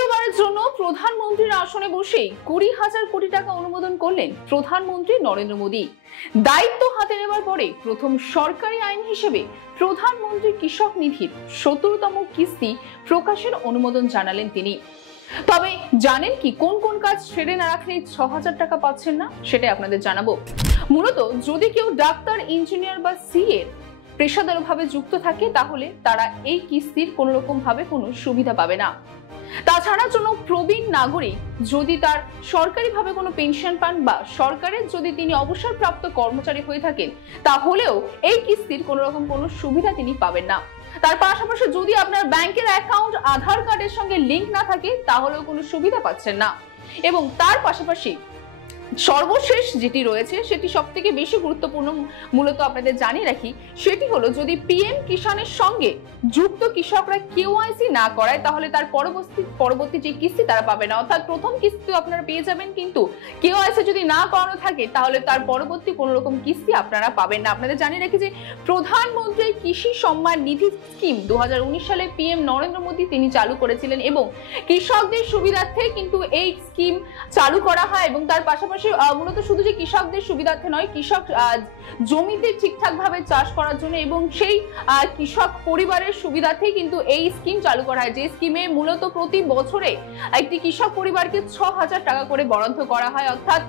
দ্বিতীয়বারের জন্য প্রধানমন্ত্রীর আসনে বসে 20,000 কোটি টাকা অনুমোদন করলেন প্রধানমন্ত্রী নরেন্দ্র মোদী। দায়িত্ব হাতে নেবার পরে প্রথম সরকারি আইন হিসেবে প্রধানমন্ত্রী কৃষক নিধির 17তম কিস্তি প্রকাশের অনুমোদন জানালেন তিনি। তবে জানেন কি কোন কোন কাজ সেরে না রাখলে 6,000 টাকা পাচ্ছেন না, সেটাই আপনাদের জানাবো। মূলত যদি কেউ ডাক্তার, ইঞ্জিনিয়ার বা সিএ পেশাদারভাবে যুক্ত থাকে তাহলে তারা এই কিস্তির কোনো রকম ভাবে কোনো সুবিধা পাবে না। তাছাড়া জন্য প্রবীণ নাগরিক যদি তার সরকারিভাবে কোনো পেনশন পান বা সরকারের যদি তিনি অবসরপ্রাপ্ত কর্মচারী হয়ে থাকেন তাহলেও এই কিস্তির কোনো রকম কোনো সুবিধা তিনি পাবেন না। তার পাশাপাশি যদি আপনার ব্যাংকের অ্যাকাউন্ট আধার কার্ডের সঙ্গে লিংক না থাকে তাহলেও কোনো সুবিধা পাচ্ছেন না। এবং তার পাশাপাশি সর্বশেষ যেটি রয়েছে সেটি সবথেকে বেশি গুরুত্বপূর্ণ, মূলত আপনাদের জানিয়ে রাখি, সেটি হলো যদি পিএম কিষানের সঙ্গে যুক্ত কৃষকরা কেওয়াইসি না করায় তাহলে তার পরবর্তী যে কিস্তি তারা পাবে না। অর্থাৎ প্রথম কিস্তি আপনারা পেয়ে যাবেন, কিন্তু কেওয়াইসি যদি না করানো থাকে তাহলে তার পরবর্তী কোনো রকম কিস্তি আপনারা পাবেন না। আপনাদের জানিয়ে রাখি যে প্রধানমন্ত্রী কৃষি সম্মান নিধি স্কিম 2019 সালে পিএম নরেন্দ্র মোদী তিনি চালু করেছিলেন এবং কৃষকদের সুবিধার্থে কিন্তু এই স্কিম চালু করা হয়। এবং তার পাশাপাশি মূলত শুধু যে কৃষকদের সুবিধার্থে নয়, কৃষক জমিতে ঠিকঠাক ভাবে চাষ করার জন্য এবং সেই কৃষক পরিবারের সুবিধার্থে কিন্তু এই স্কিম চালু করা হয়, যে স্কিমে মূলত প্রতি বছরে একটি কৃষক পরিবারকে 6,000 টাকা করে বরাদ্দ করা হয়। অর্থাৎ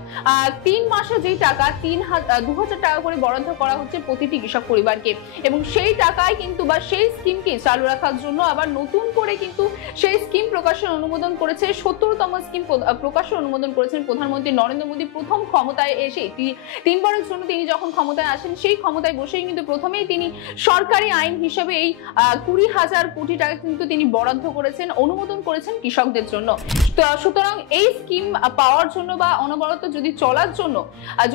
3 মাসে যেই টাকা 2,000 টাকা করে বরাদ্দ করা হচ্ছে প্রতিটি কৃষক পরিবারকে। এবং সেই টাকায় কিন্তু বা সেই স্কিমকে চালু রাখার জন্য আবার নতুন করে কিন্তু সেই স্কিম প্রকাশের অনুমোদন করেছে, 17তম স্কিম প্রকাশের অনুমোদন করেছেন প্রধানমন্ত্রী নরেন্দ্র মোদী। প্রথম ক্ষমতায় এসে 3 বারের জন্য তিনি যখন ক্ষমতায় আসেন সেই ক্ষমতায় বসেই কিন্তু প্রথমেই তিনি সরকারি আইন হিসেবে এই 20,000 কোটি টাকা কিন্তু তিনি বরাদ্দ করেছেন, অনুমোদন করেছেন কৃষকদের জন্য। সুতরাং এই স্কিম পাওয়ার জন্য বা অনবরত যদি চলার জন্য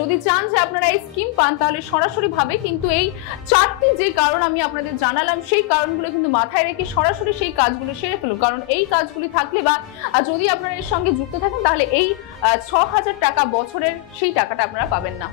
যদি চান যে আপনারা এই স্কিম পান তাহলে সরাসরি ভাবে কিন্তু এই 4টি যে কারণ আমি আপনাদের জানালাম সেই কারণগুলো কিন্তু মাথায় রেখে সরাসরি সেই কাজগুলো সেরে ফেলুন। কারণ এই কাজগুলি থাকলে বা যদি আপনারা এর সঙ্গে যুক্ত থাকেন তাহলে এই 6,000 টাকা বছরের সেই টাকাটা আপনারা পাবেন না।